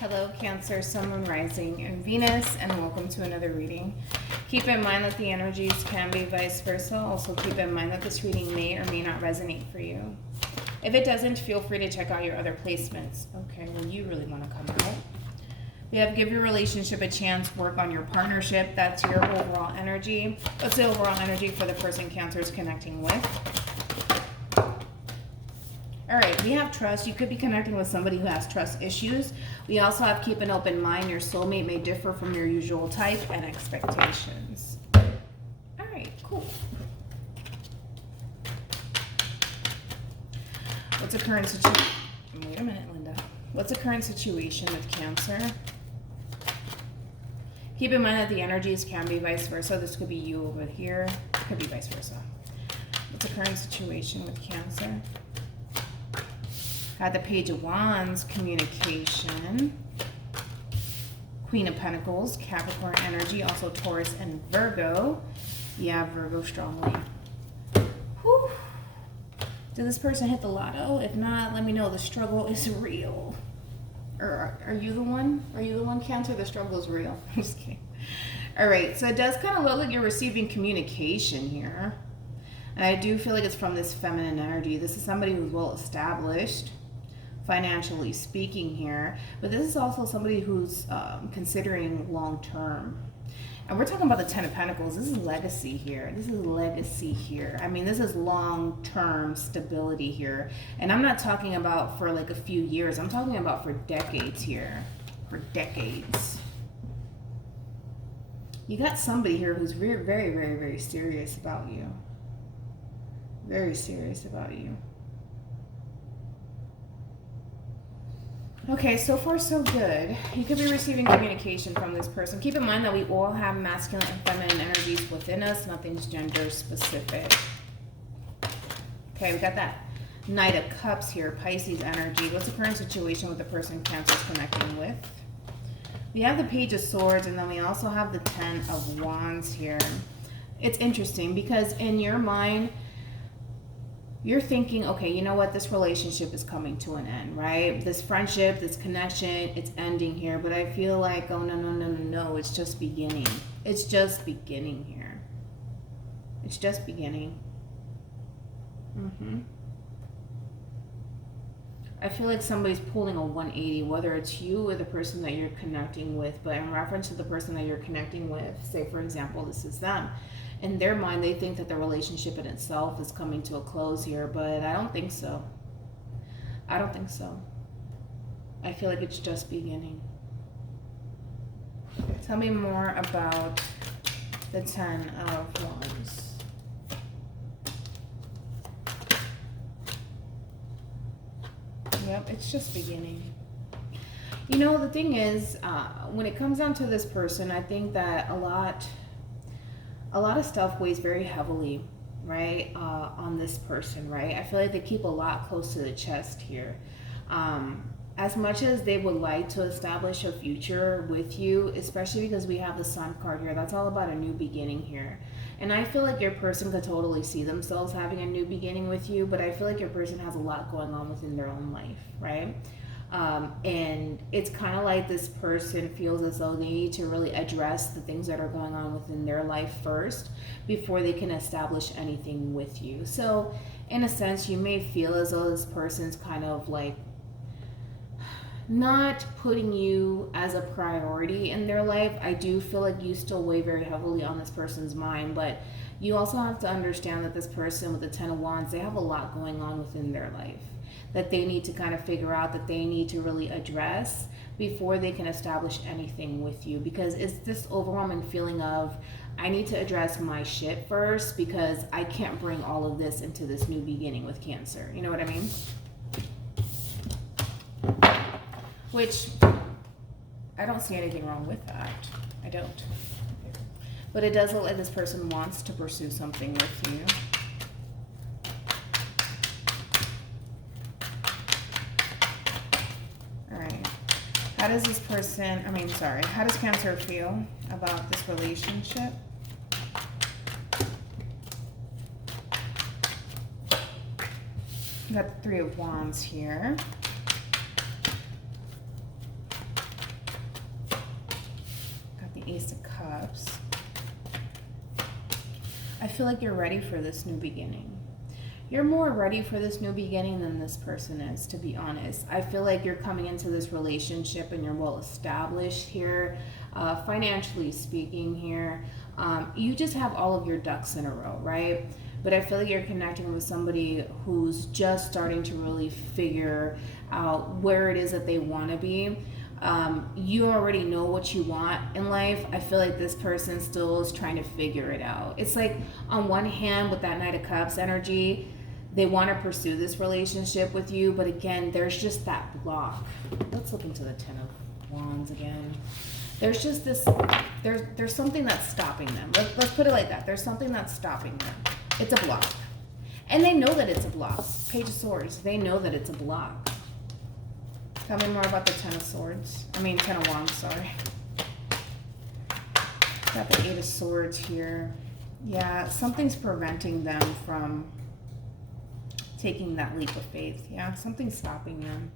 Hello, Cancer, Sun, Moon, Rising, and Venus, and welcome to another reading. Keep in mind that the energies can be vice versa. Also, keep in mind that this reading may or may not resonate for you. If it doesn't, feel free to check out your other placements. Okay, well, you really want to come out. We have give your relationship a chance, work on your partnership. That's your overall energy. What's the overall energy for the person Cancer is connecting with? All right, we have trust. You could be connecting with somebody who has trust issues. We also have keep an open mind. Your soulmate may differ from your usual type and expectations. All right, cool. What's the current situation? Wait a minute, Linda. What's the current situation with Cancer? Keep in mind that the energies can be vice versa. This could be you over here. It could be vice versa. What's the current situation with Cancer? Got the Page of Wands, communication. Queen of Pentacles, Capricorn energy, also Taurus and Virgo. Yeah, Virgo strongly. Whew. Did this person hit the lotto? If not, let me know. The struggle is real. Or are you the one? Are you the one, Cancer? The struggle is real. I'm just kidding. All right, so it does kind of look like you're receiving communication here. And I do feel like it's from this feminine energy. This is somebody who's well established, financially speaking here, but this is also somebody who's considering long term. And we're talking about the Ten of Pentacles. This is legacy here. This is legacy here. I mean, this is long term stability here. And I'm not talking about for like a few years. I'm talking about for decades here. For decades. You got somebody here who's very, very, very, very serious about you. Very serious about you. Okay, so far so good. You could be receiving communication from this person. Keep in mind that we all have masculine and feminine energies within us. Nothing's gender specific. Okay, we got that Knight of Cups here, Pisces energy. What's the current situation with the person Cancer's connecting with? We have the Page of Swords, and then we also have the Ten of Wands here. It's interesting because in your mind, you're thinking, okay, you know what? This relationship is coming to an end, right? This friendship, this connection, it's ending here. But I feel like, oh, no, no, no, no, no. It's just beginning. It's just beginning here. It's just beginning. I feel like somebody's pulling a 180, whether it's you or the person that you're connecting with. But in reference to the person that you're connecting with, say, for example, this is them. In their mind, they think that the relationship in itself is coming to a close here, but I don't think so. I don't think so. I feel like it's just beginning. Tell me more about the Ten of Wands. Yep, it's just beginning. You know, the thing is, when it comes down to this person, I think that a lot of stuff weighs very heavily, right, on this person, right? I feel like they keep a lot close to the chest here. As much as they would like to establish a future with you, especially because we have the Sun card here, that's all about a new beginning here. And I feel like your person could totally see themselves having a new beginning with you, but I feel like your person has a lot going on within their own life, right? And it's kind of like this person feels as though they need to really address the things that are going on within their life first before they can establish anything with you. So in a sense, you may feel as though this person's kind of like not putting you as a priority in their life. I do feel like you still weigh very heavily on this person's mind, but you also have to understand that this person with the Ten of Wands, they have a lot going on within their life that they need to kind of figure out, that they need to really address before they can establish anything with you. Because it's this overwhelming feeling of, I need to address my shit first because I can't bring all of this into this new beginning with Cancer. You know what I mean? Which, I don't see anything wrong with that. I don't. But it does look like this person wants to pursue something with you. How does this person, how does Cancer feel about this relationship? We got the Three of Wands here. Ace of Cups. I feel like you're ready for this new beginning. You're more ready for this new beginning than this person is, to be honest. I feel like you're coming into this relationship and you're well established here, financially speaking here. You just have all of your ducks in a row, right? But I feel like you're connecting with somebody who's just starting to really figure out where it is that they want to be. You already know what you want in life. I feel like this person still is trying to figure it out. It's like, on one hand, with that Knight of Cups energy, they want to pursue this relationship with you, but again, there's just that block. Let's look into the Ten of Wands again. There's just this, there's something that's stopping them. Let's put it like that. There's something that's stopping them. It's a block. And they know that it's a block. Page of Swords, they know that it's a block. Tell me more about the Ten of Wands, sorry. Got the Eight of Swords here. Yeah, something's preventing them from taking that leap of faith. Yeah, something's stopping them.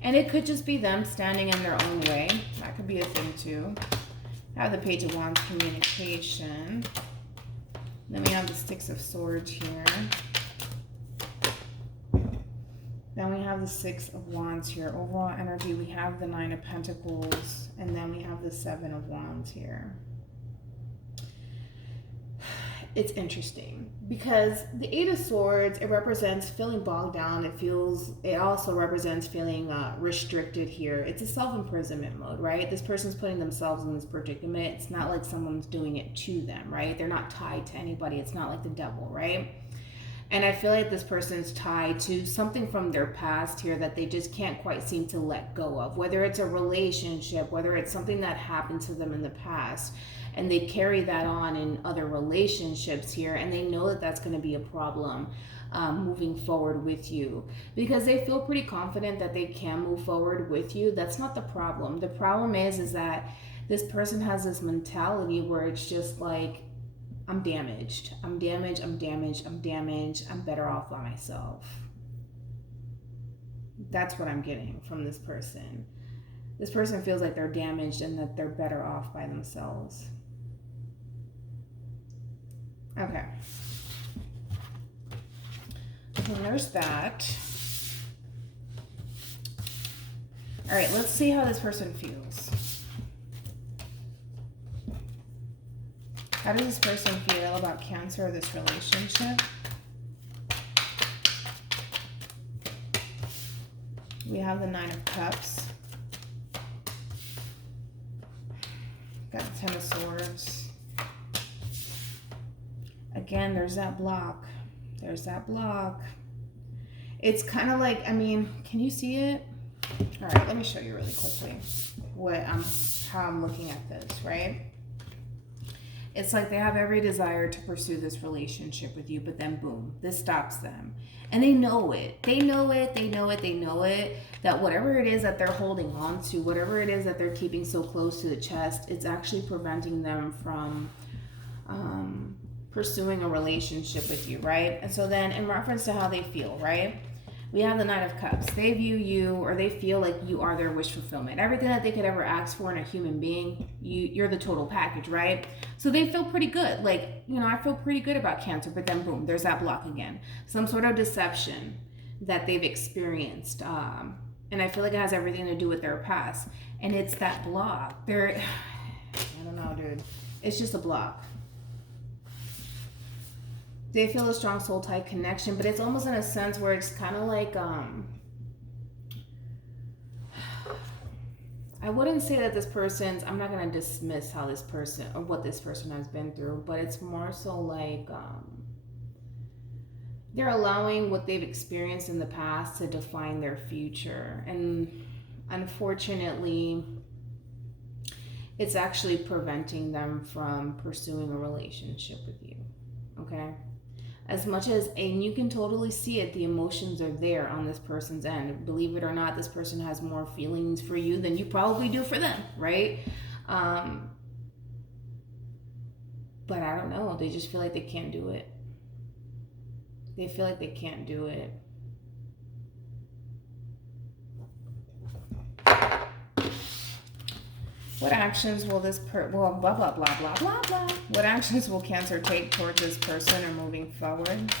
And it could just be them standing in their own way. That could be a thing too. I have the Page of Wands, communication. Then we have the Six of Swords here. Then we have the Six of Wands here. Overall energy, we have the Nine of Pentacles. And then we have the Seven of Wands here. It's interesting because the Eight of Swords, it represents feeling bogged down. It also represents feeling restricted here. It's a self-imprisonment mode, right? This person's putting themselves in this predicament. It's not like someone's doing it to them, right? They're not tied to anybody. It's not like the devil, right? And I feel like this person's tied to something from their past here that they just can't quite seem to let go of, whether it's a relationship, whether it's something that happened to them in the past. And they carry that on in other relationships here, and they know that that's going to be a problem moving forward with you, because they feel pretty confident that they can move forward with you. That's not the problem. The problem is that this person has this mentality where it's just like, I'm damaged, I'm damaged, I'm damaged, I'm damaged, I'm better off by myself. That's what I'm getting from this person. This person feels like they're damaged and that they're better off by themselves. Okay. So there's that. All right, let's see how this person feels. How does this person feel about Cancer or this relationship? We have the Nine of Cups. Got the Ten of Swords. Again, there's that block. There's that block. It's kind of like, I mean, can you see it? All right, let me show you really quickly how I'm looking at this, right? It's like they have every desire to pursue this relationship with you, but then boom, this stops them. And they know it. They know it, they know it, they know it, that whatever it is that they're holding on to, whatever it is that they're keeping so close to the chest, it's actually preventing them from pursuing a relationship with you, right? And so then in reference to how they feel, right? We have the Knight of Cups. They view you, or they feel like you are their wish fulfillment. Everything that they could ever ask for in a human being, you're the total package, right? So they feel pretty good. Like, you know, I feel pretty good about Cancer, but then boom, there's that block again. Some sort of deception that they've experienced. And I feel like it has everything to do with their past. And it's that block. I don't know, dude. It's just a block. They feel a strong soul tie connection, but it's almost in a sense where it's kind of like, I wouldn't say that this person's, I'm not going to dismiss how this person, or what this person has been through, but it's more so like, they're allowing what they've experienced in the past to define their future. And unfortunately, it's actually preventing them from pursuing a relationship with you, okay? As much as, and you can totally see it, the emotions are there on this person's end. Believe it or not, this person has more feelings for you than you probably do for them, right? But I don't know, they just feel like they can't do it. They feel like they can't do it. What actions will this well, blah, blah, blah, blah, blah, blah. What actions will Cancer take towards this person or moving forward?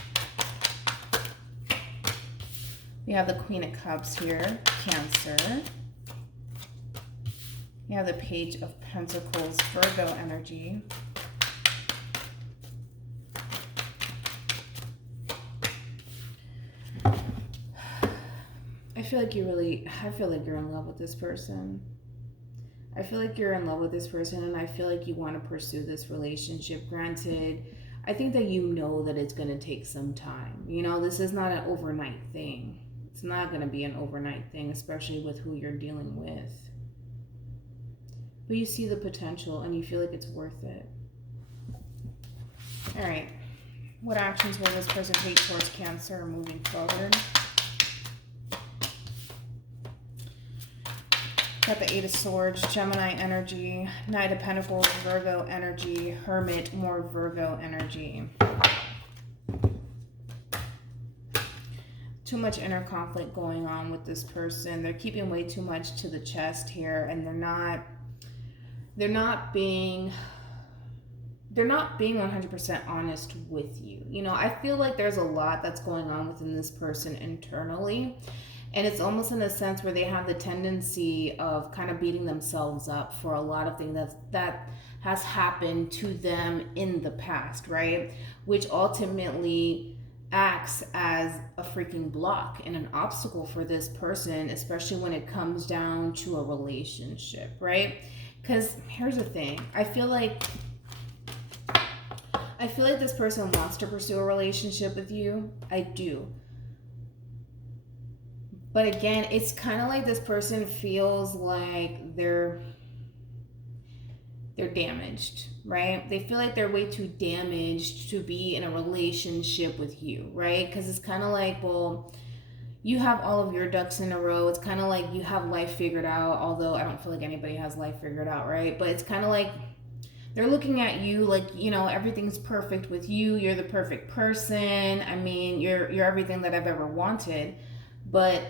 We have the Queen of Cups here, Cancer. We have the Page of Pentacles, Virgo energy. I feel like you're in love with this person. I feel like you're in love with this person, and I feel like you want to pursue this relationship. Granted, I think that you know that it's going to take some time. You know, this is not an overnight thing. It's not going to be an overnight thing, especially with who you're dealing with. But you see the potential, and you feel like it's worth it. All right. What actions will this person take towards Cancer moving forward? Got the Eight of Swords, Gemini energy, Knight of Pentacles, Virgo energy, Hermit, more Virgo energy. Too much inner conflict going on with this person. They're keeping way too much to the chest here, and they're not being 100% honest with you. You know, I feel like there's a lot that's going on within this person internally. And it's almost in a sense where they have the tendency of kind of beating themselves up for a lot of things that has happened to them in the past, right? Which ultimately acts as a freaking block and an obstacle for this person, especially when it comes down to a relationship, right? Because here's the thing. I feel like this person wants to pursue a relationship with you. I do. But again, it's kind of like this person feels like they're damaged, right? They feel like they're way too damaged to be in a relationship with you, right? Because it's kind of like, well, you have all of your ducks in a row. It's kind of like you have life figured out, although I don't feel like anybody has life figured out, right? But it's kind of like they're looking at you like, you know, everything's perfect with you. You're the perfect person. I mean, you're everything that I've ever wanted. But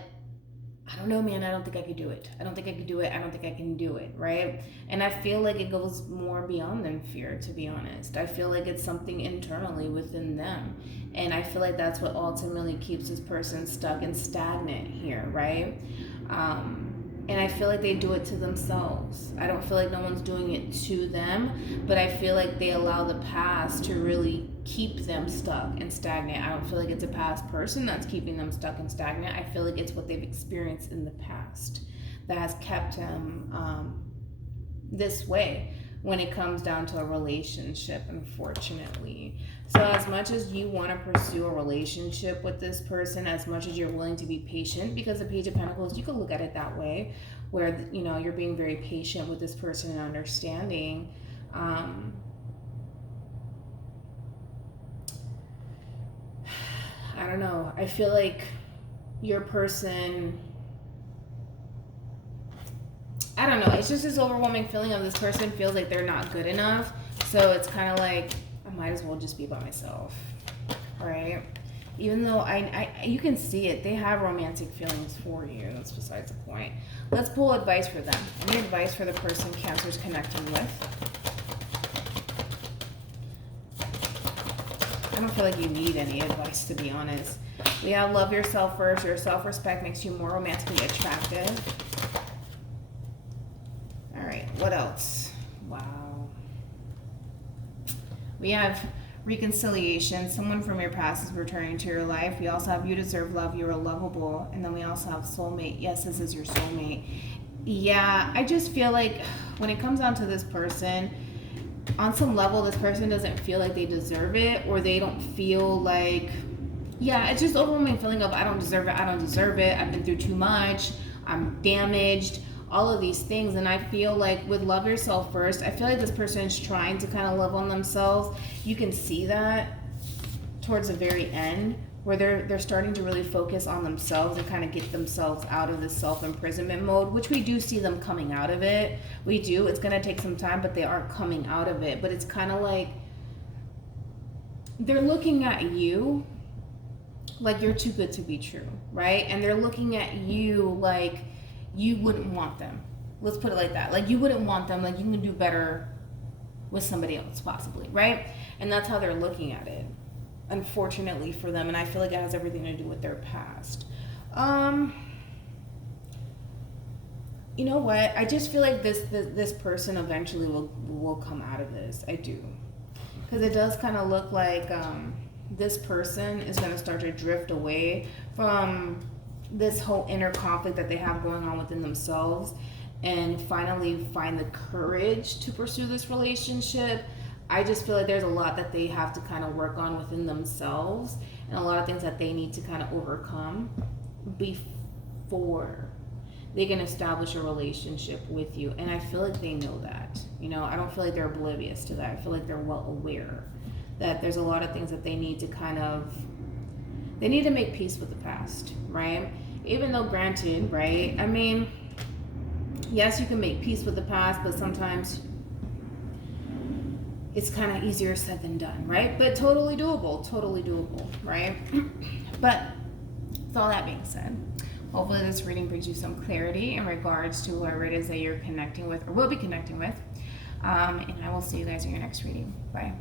I don't know, man. I don't think I could do it. I don't think I could do it. I don't think I can do it, right? And I feel like it goes more beyond than fear, to be honest. I feel like it's something internally within them. And I feel like that's what ultimately keeps this person stuck and stagnant here, right? And I feel like they do it to themselves. I don't feel like no one's doing it to them, but I feel like they allow the past to really keep them stuck and stagnant. I don't feel like it's a past person that's keeping them stuck and stagnant. I feel like it's what they've experienced in the past that has kept them this way when it comes down to a relationship, unfortunately. So as much as you want to pursue a relationship with this person, as much as you're willing to be patient, because the Page of Pentacles, you could look at it that way, where, you know, you're being very patient with this person and understanding. I don't know. I feel like your person, I don't know. It's just this overwhelming feeling of this person feels like they're not good enough. So it's kind of like, I might as well just be by myself, right? Even though you can see it. They have romantic feelings for you. That's besides the point. Let's pull advice for them. Any advice for the person Cancer's connecting with? I don't feel like you need any advice, to be honest. We have love yourself first. Your self-respect makes you more romantically attractive. All right, what else? Wow. We have reconciliation. Someone from your past is returning to your life. We also have you deserve love. You're lovable. And then we also have soulmate. Yes, this is your soulmate. Yeah, I just feel like when it comes down to this person, on some level, this person doesn't feel like they deserve it, or they don't feel like, yeah, it's just overwhelming feeling of I don't deserve it, I don't deserve it, I've been through too much, I'm damaged, all of these things. And I feel like with love yourself first, I feel like this person is trying to kind of love on themselves. You can see that towards the very end, where they're starting to really focus on themselves and kind of get themselves out of this self-imprisonment mode, which we do see them coming out of it. We do. It's going to take some time, but they are coming out of it. But it's kind of like they're looking at you like you're too good to be true, right? And they're looking at you like you wouldn't want them, Let's put it like that. Like, you wouldn't want them, like, you can do better with somebody else, possibly, right? And that's how they're looking at it, unfortunately for them. And I feel like it has everything to do with their past. You know what? I just feel like this person eventually will come out of this. I do. Because it does kind of look like this person is going to start to drift away from this whole inner conflict that they have going on within themselves, and finally find the courage to pursue this relationship. I just feel like there's a lot that they have to kind of work on within themselves, and a lot of things that they need to kind of overcome before they can establish a relationship with you. And I feel like they know that. You know, I don't feel like they're oblivious to that. I feel like they're well aware that there's a lot of things that they need to they need to make peace with the past, right? Even though, granted, right, I mean, yes, you can make peace with the past, but sometimes it's kind of easier said than done, right? But totally doable, right? But with all that being said, hopefully this reading brings you some clarity in regards to whoever it is that you're connecting with or will be connecting with. And I will see you guys in your next reading. Bye.